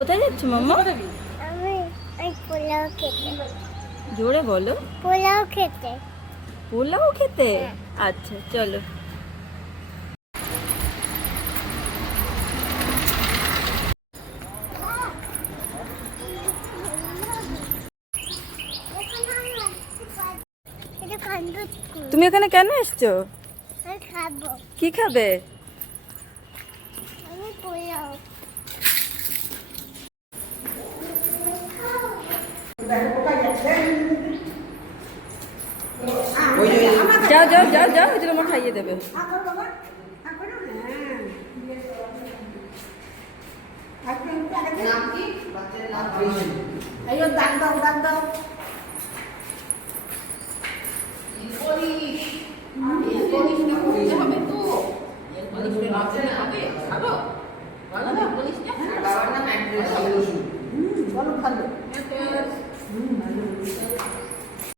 কোথায় যাচ্ছ মাম্মা? আমি পোলাও খেতে। জোরে বলো। পোলাও খেতে। পোলাও খেতে? হ্যাঁ। আচ্ছা চলো। এটা খাবো। তুমি এখানে কেন এসছো? আমি খাবো। কি খাবে? আমি পোলাও। যাও যাও যাও যাও, ওই জন্য আমার খাইয়ে দেবে। বলো ভালো।